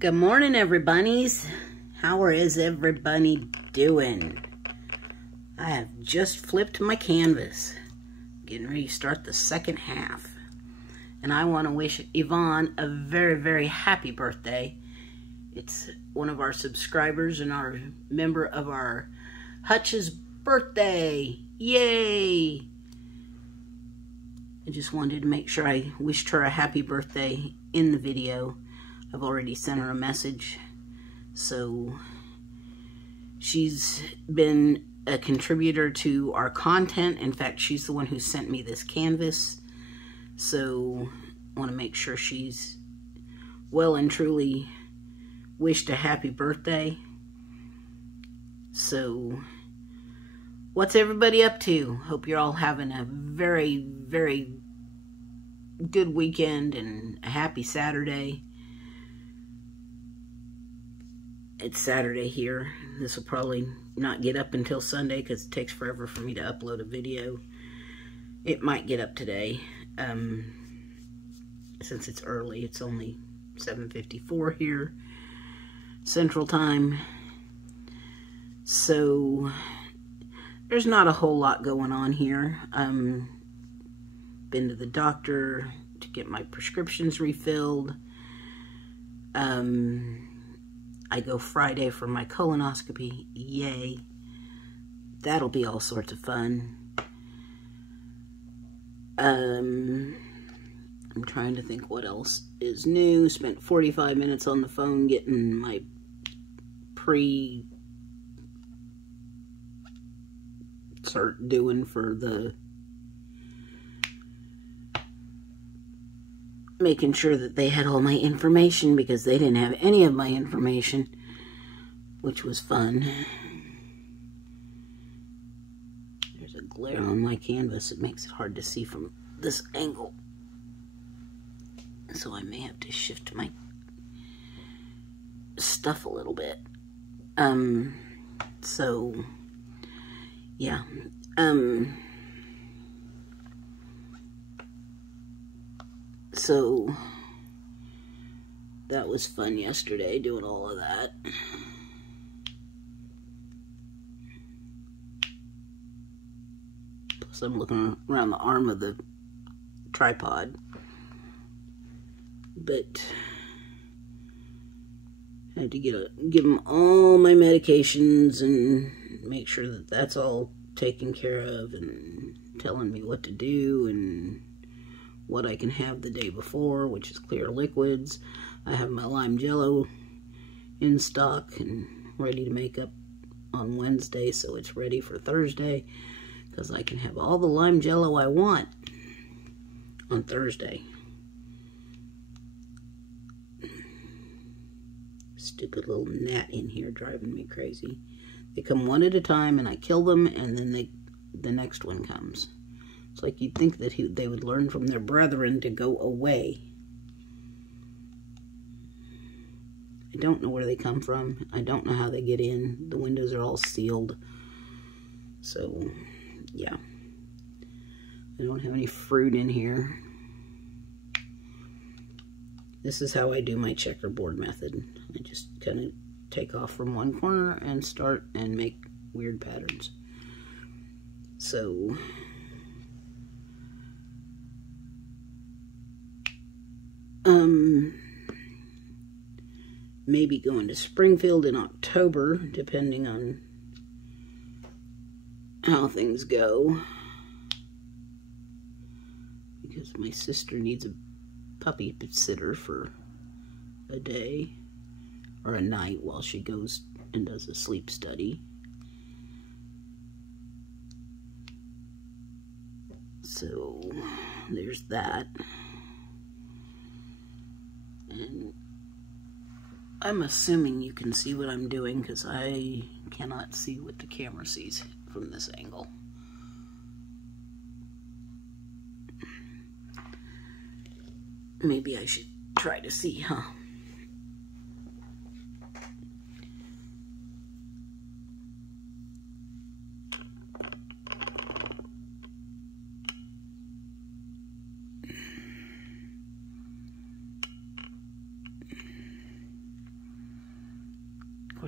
Good morning, everybody's. How is everybody doing? I have just flipped my canvas, getting ready to start the second half. And I want to wish Yvonne a very, very happy birthday. It's one of our subscribers and our member of our Hutch's birthday. Yay! I just wanted to make sure I wished her a happy birthday in the video. I've already sent her a message. So she's been a contributor to our content. In fact, she's the one who sent me this canvas. So I want to make sure she's well and truly wished a happy birthday. So what's everybody up to? Hope you're all having a very, very good weekend and a happy Saturday. It's Saturday here. This will probably not get up until Sunday because it takes forever for me to upload a video. It might get up today. Since it's early, it's only 7:54 here, Central Time. So there's not a whole lot going on here. Been to the doctor to get my prescriptions refilled. I go Friday for my colonoscopy. Yay. That'll be all sorts of fun. I'm trying to think what else is new. Spent 45 minutes on the phone getting my pre-cert doing for the making sure that they had all my information because they didn't have any of my information, which was fun. There's a glare on my canvas. It makes it hard to see from this angle. So I may have to shift my stuff a little bit. So, yeah. So that was fun yesterday, doing all of that. Plus I'm looking around the arm of the tripod. But I had to give them all my medications and make sure that that's all taken care of, and telling me what to do and what I can have the day before, which is clear liquids. I have my lime jello in stock and ready to make up on Wednesday, so it's ready for Thursday, because I can have all the lime jello I want on Thursday. Stupid little gnat in here driving me crazy. They come one at a time and I kill them, and then the next one comes. It's like you'd think that they would learn from their brethren to go away. I don't know where they come from. I don't know how they get in. The windows are all sealed. So, yeah. I don't have any fruit in here. This is how I do my checkerboard method. I just kind of take off from one corner and start and make weird patterns. So maybe going to Springfield in October, depending on how things go. Because my sister needs a puppy sitter for a day or a night while she goes and does a sleep study. So there's that. And I'm assuming you can see what I'm doing because I cannot see what the camera sees from this angle. Maybe I should try to see, huh?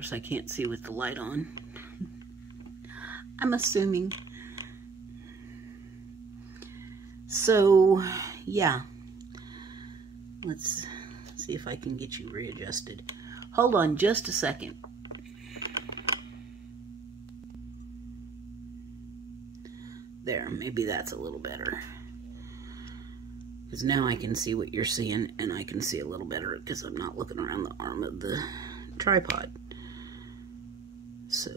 course, I can't see with the light on. I'm assuming. So, yeah. Let's see if I can get you readjusted. Hold on just a second. There, maybe that's a little better. Because now I can see what you're seeing, and I can see a little better because I'm not looking around the arm of the tripod. So,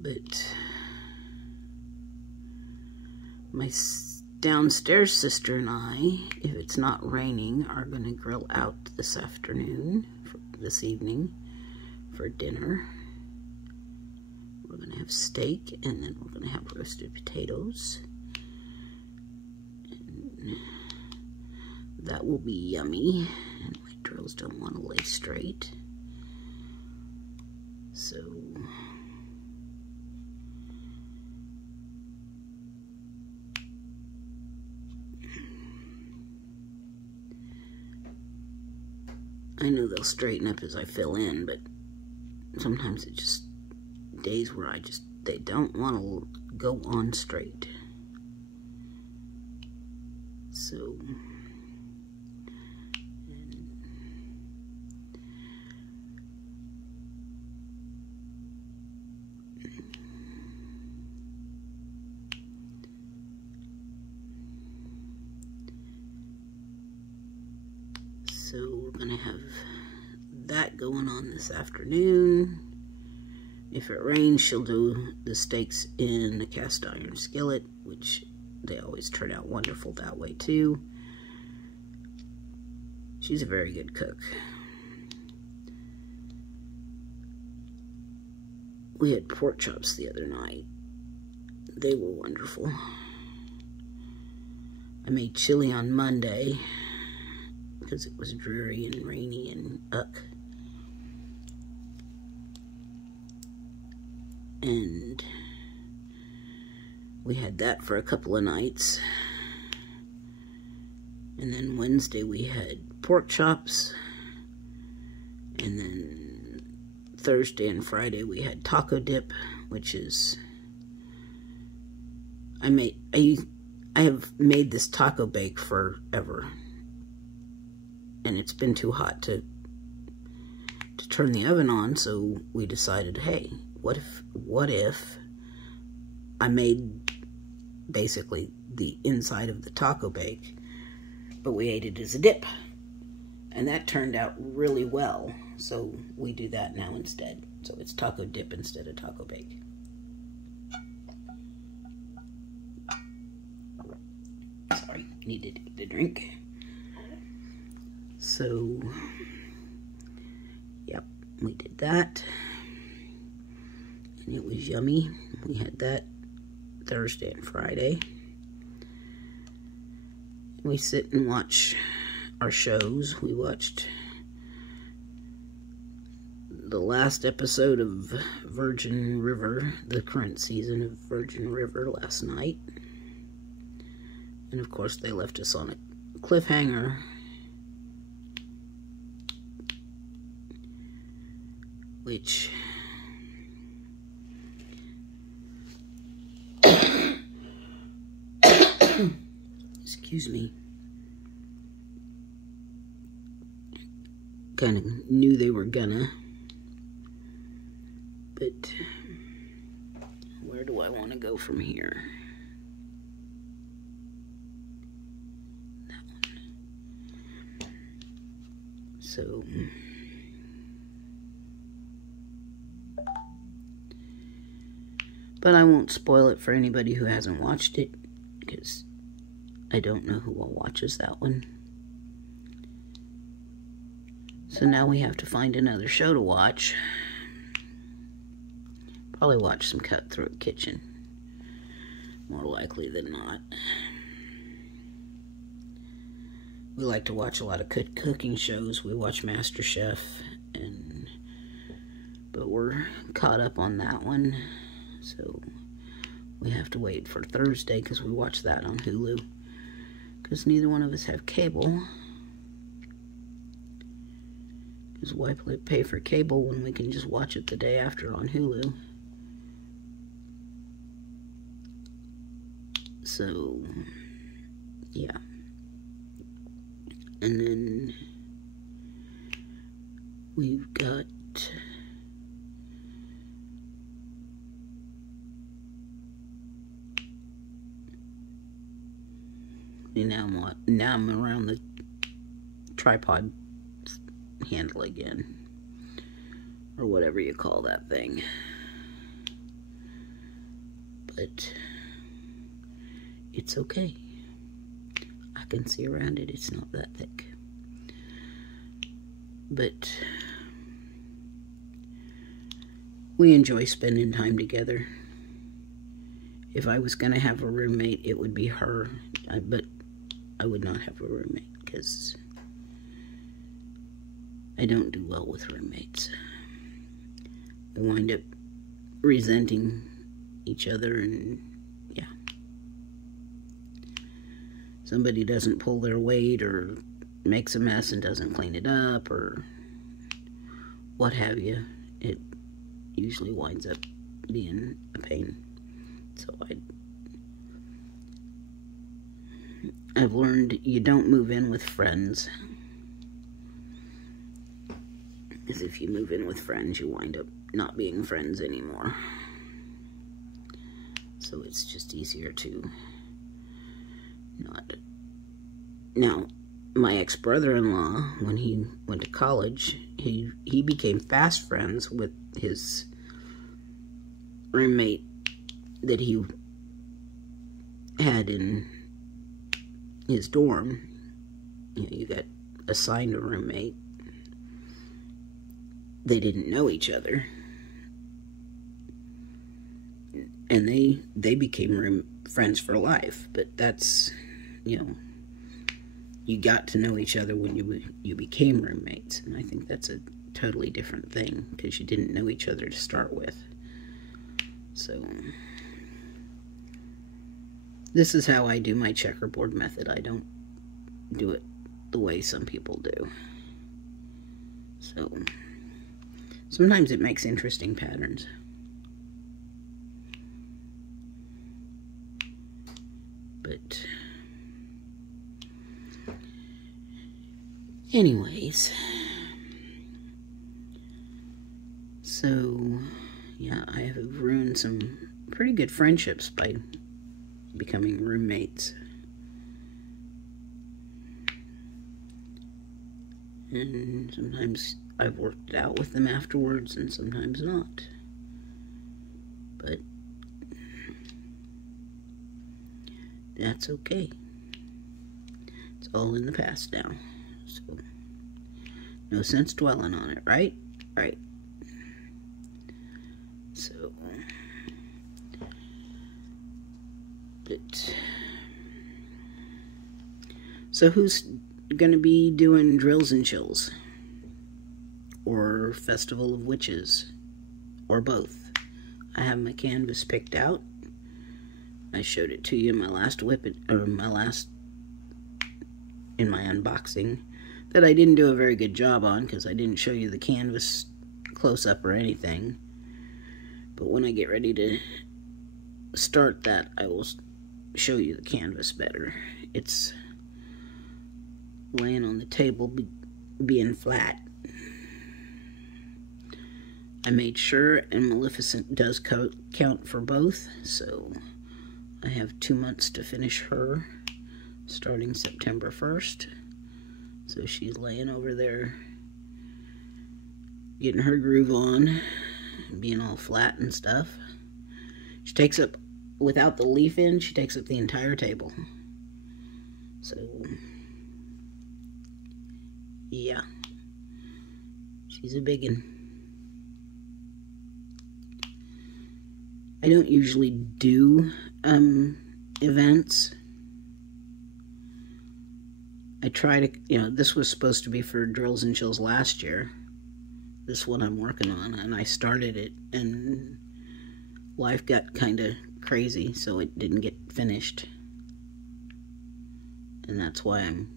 but my downstairs sister and I, if it's not raining, are going to grill out this afternoon, this evening, for dinner. We're going to have steak, and then we're going to have roasted potatoes. And that will be yummy. And my drills don't want to lay straight. So, I know they'll straighten up as I fill in, but sometimes it just days where they don't want to go on straight. So, we're gonna have that going on this afternoon. If it rains, she'll do the steaks in the cast iron skillet, which they always turn out wonderful that way too. She's a very good cook. We had pork chops the other night. They were wonderful. I made chili on Monday because it was dreary and rainy and uck. And we had that for a couple of nights. And then Wednesday we had pork chops. And then Thursday and Friday we had taco dip, which is, I have made this taco bake forever. And it's been too hot to turn the oven on, so we decided, hey, what if I made basically the inside of the taco bake, but we ate it as a dip. And that turned out really well. So we do that now instead. So it's taco dip instead of taco bake. Sorry, needed to get a drink. So, yep, we did that. And it was yummy. We had that Thursday and Friday. We sit and watch our shows. We watched the last episode of Virgin River, the current season of Virgin River, last night. And of course they left us on a cliffhanger. Which excuse me, kind of knew they were gonna, but where do I want to go from here? That one. So, but I won't spoil it for anybody who hasn't watched it, because I don't know who all watches that one. So now we have to find another show to watch. Probably watch some Cutthroat Kitchen. More likely than not. We like to watch a lot of cooking shows. We watch MasterChef, but we're caught up on that one. So we have to wait for Thursday because we watch that on Hulu. Because neither one of us have cable. Because why pay for cable when we can just watch it the day after on Hulu? So, yeah. And then we've got now I'm around the tripod handle again, or whatever you call that thing. But it's okay. I can see around it. It's not that thick. But we enjoy spending time together. If I was going to have a roommate, it would be her. But I would not have a roommate because I don't do well with roommates. We wind up resenting each other, and yeah. Somebody doesn't pull their weight or makes a mess and doesn't clean it up or what have you. It usually winds up being a pain. So I've learned you don't move in with friends. Because if you move in with friends, you wind up not being friends anymore. So it's just easier to not. Now, my ex-brother-in-law, when he went to college, he became fast friends with his roommate that he had in his dorm. You know, you got assigned a roommate. They didn't know each other, and they became friends for life. But that's, you know, you got to know each other when you became roommates, and I think that's a totally different thing because you didn't know each other to start with. So this is how I do my checkerboard method. I don't do it the way some people do. So sometimes it makes interesting patterns. But anyways, so yeah, I have ruined some pretty good friendships by becoming roommates. And sometimes I've worked it out with them afterwards, and sometimes not. But that's okay. It's all in the past now. So no sense dwelling on it, right? Right. So who's going to be doing Drills and Chills? Or Festival of Witches? Or both? I have my canvas picked out. I showed it to you in my last in my unboxing, that I didn't do a very good job on because I didn't show you the canvas close up or anything. But when I get ready to start that, I will show you the canvas better. It's laying on the table being flat. I made sure, and Maleficent does count for both, so I have 2 months to finish her, starting September 1st. So she's laying over there, getting her groove on, being all flat and stuff. She takes up, without the leaf in, she takes up the entire table. So yeah, she's a biggin'. I don't usually do events. I try to, you know, this was supposed to be for Drills and Chills last year. This one I'm working on, and I started it, and life got kind of crazy, so it didn't get finished. And that's why I'm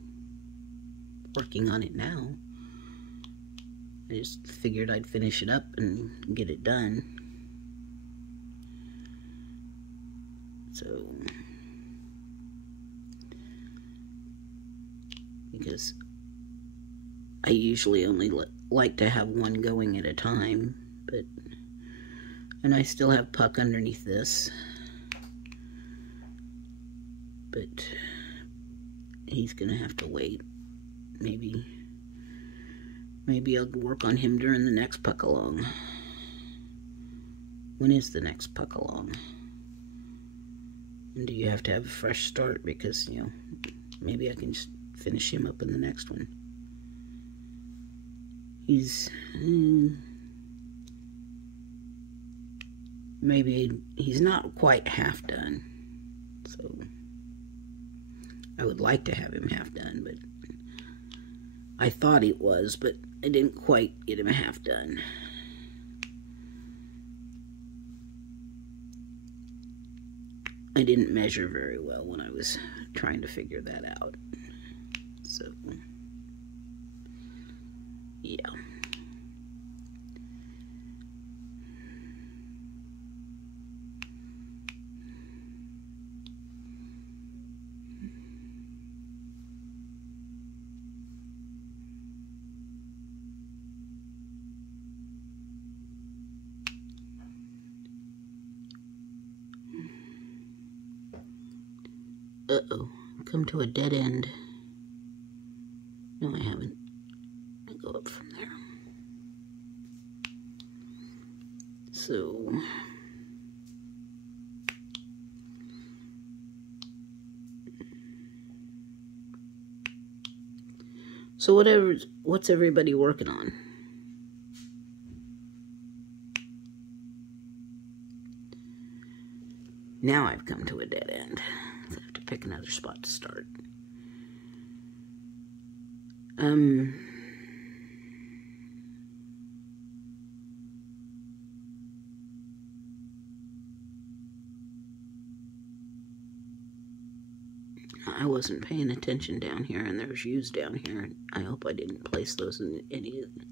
working on it now. I just figured I'd finish it up and get it done. So, because I usually only like to have one going at a time, and I still have Puck underneath this, but he's gonna have to wait. Maybe I'll work on him during the next Puck along. When is the next Puck along? And do you have to have a fresh start? Because, you know, maybe I can just finish him up in the next one. Maybe he's not quite half done. So I would like to have him half done, but I thought he was, but I didn't quite get him half done. I didn't measure very well when I was trying to figure that out. So, yeah. Uh-oh, come to a dead end. No, I haven't. I go up from there. So what's everybody working on? Now I've come to a dead end. I have to pick another spot to start. I wasn't paying attention down here, and there's U's down here, and I hope I didn't place those in any of them.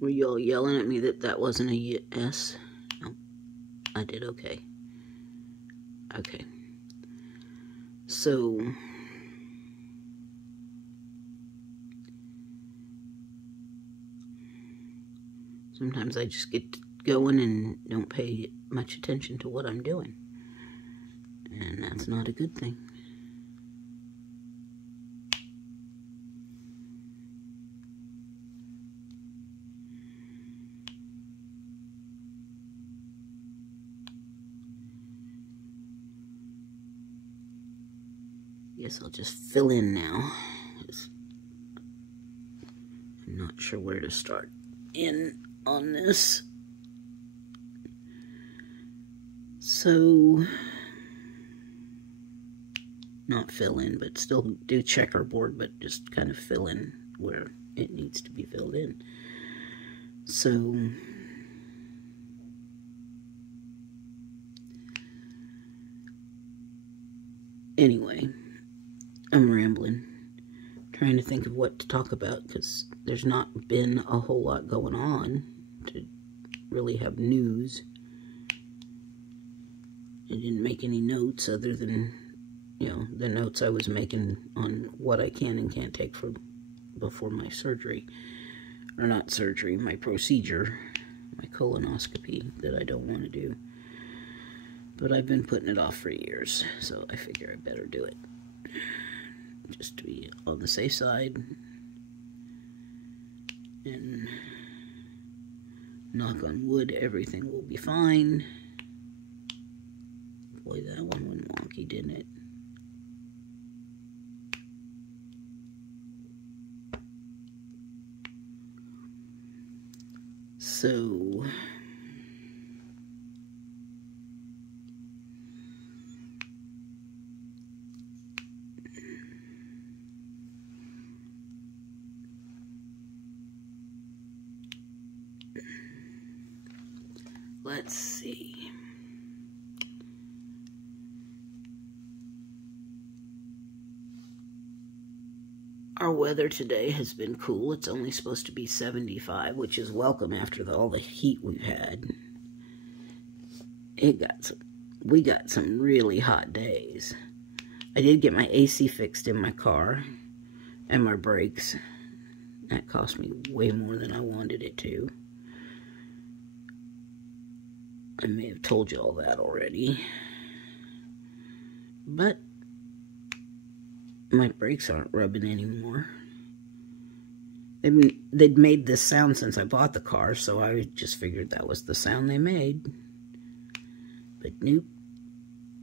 Were you all yelling at me that wasn't a yes? No, I did okay. Okay. So, sometimes I just get going and don't pay much attention to what I'm doing. And that's not a good thing. Guess I'll just fill in now. I'm not sure where to start in on this. So, not fill in, but still do checkerboard, but just kind of fill in where it needs to be filled in. So, anyway, I'm rambling, trying to think of what to talk about, because there's not been a whole lot going on to really have news. I didn't make any notes other than, you know, the notes I was making on what I can and can't take for before my surgery. Or not surgery, my procedure, my colonoscopy that I don't want to do. But I've been putting it off for years, so I figure I better do it. Just to be on the safe side. And knock on wood, everything will be fine. Boy, that one went wonky, didn't it? So, let's see. Our weather today has been cool. It's only supposed to be 75, which is welcome after all the heat we've had. We got some really hot days. I did get my AC fixed in my car and my brakes. That cost me way more than I wanted it to. I may have told you all that already. But my brakes aren't rubbing anymore. They'd made this sound since I bought the car, so I just figured that was the sound they made. But nope,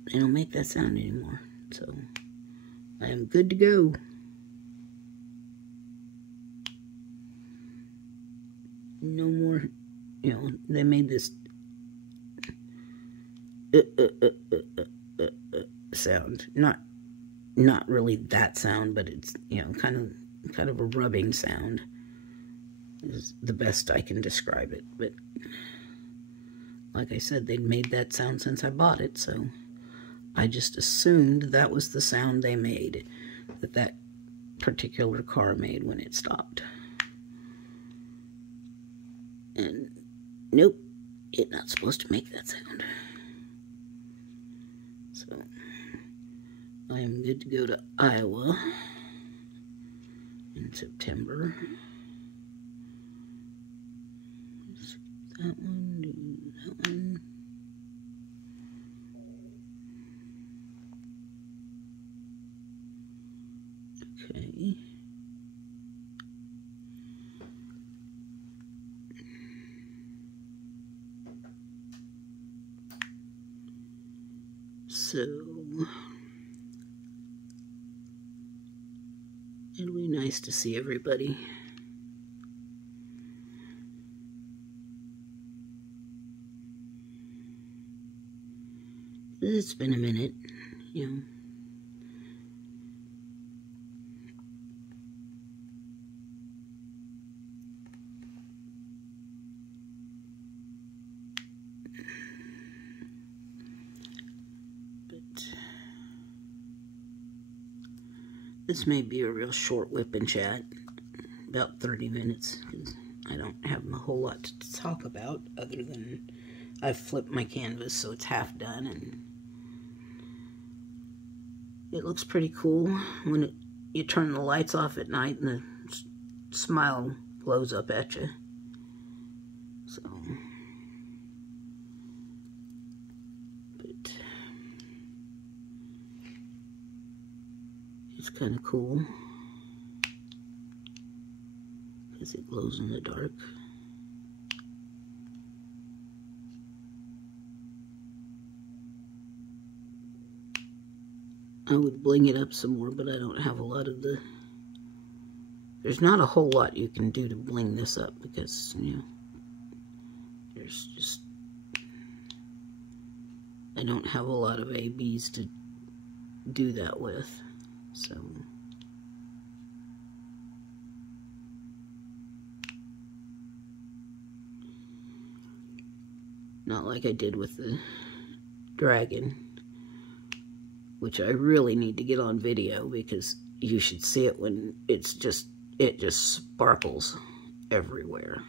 they don't make that sound anymore. So I am good to go. No more, they made this sound. Not really that sound, but it's, kind of a rubbing sound is the best I can describe it. But like I said, they'd made that sound since I bought it, so I just assumed that was the sound they made, that particular car made when it stopped. And nope, it's not supposed to make that sound. So I am good to go to Iowa in September. That one, do that one. Okay. So it'll be nice to see everybody. It's been a minute, But this may be a real short WIP and chat, about 30 minutes, because I don't have a whole lot to talk about other than I've flipped my canvas so it's half done, and it looks pretty cool when you turn the lights off at night and the smile glows up at you. So, but it's kind of cool because it glows in the dark. I would bling it up some more, but I don't have a lot of there's not a whole lot you can do to bling this up because, there's just, I don't have a lot of ABs to do that with, so. Not like I did with the dragon, which I really need to get on video because you should see it when it just sparkles everywhere.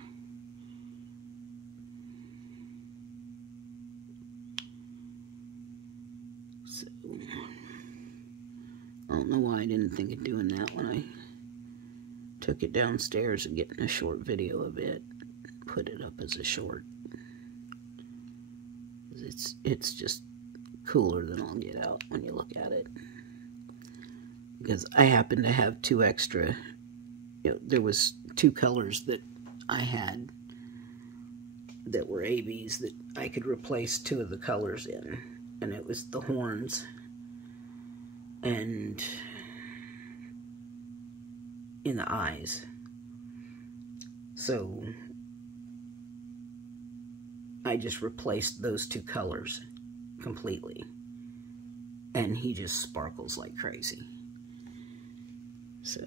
So, I don't know why I didn't think of doing that when I took it downstairs and getting a short video of it, put it up as a short. It's just cooler than I'll get out when you look at it. Because I happen to have two extra, there was two colors that I had that were ABs that I could replace two of the colors in. And it was the horns and in the eyes. So I just replaced those two colors completely, and he just sparkles like crazy. So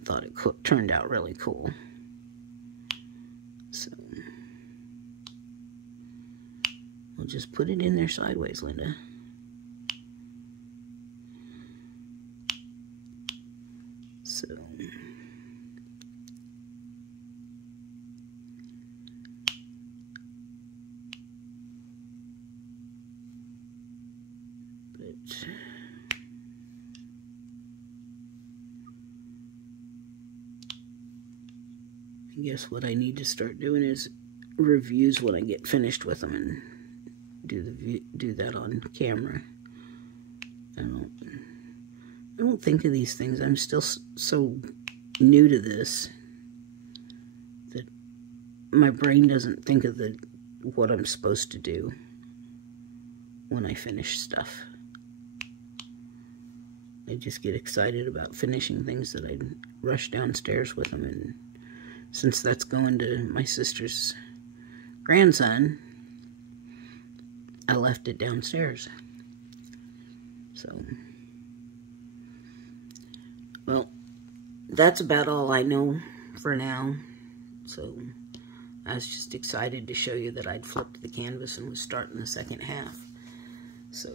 I thought it turned out really cool. So we'll just put it in there sideways, Linda. I guess what I need to start doing is reviews when I get finished with them and do that on camera. I don't think of these things. I'm still so new to this that my brain doesn't think of what I'm supposed to do when I finish stuff. I just get excited about finishing things that I rush downstairs with them, and since that's going to my sister's grandson, I left it downstairs. So, well, that's about all I know for now. So, I was just excited to show you that I'd flipped the canvas and was starting the second half. So,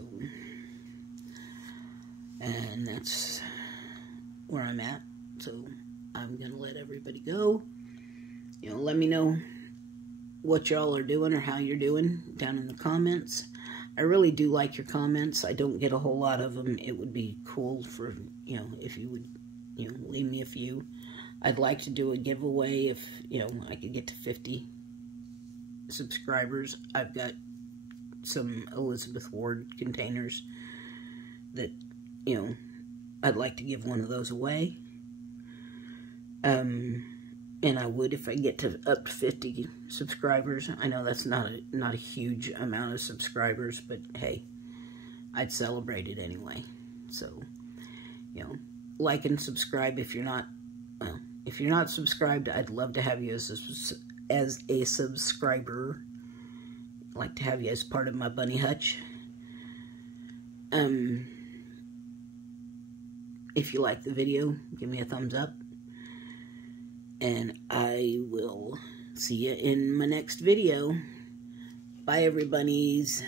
and that's where I'm at. So, I'm going to let everybody go. You know, let me know what y'all are doing or how you're doing down in the comments. I really do like your comments. I don't get a whole lot of them. It would be cool for, you know, if you would, you know, leave me a few. I'd like to do a giveaway if, you know, I could get to 50 subscribers. I've got some Elizabeth Ward containers that, you know, I'd like to give one of those away. And I would if I get to up to 50 subscribers. I know that's not a huge amount of subscribers, but hey, I'd celebrate it anyway. So, you know, like and subscribe if you're not. If you're not subscribed, I'd love to have you as a subscriber. I'd like to have you as part of my bunny hutch. If you like the video, give me a thumbs up. And I will see you in my next video. Bye, everybody's.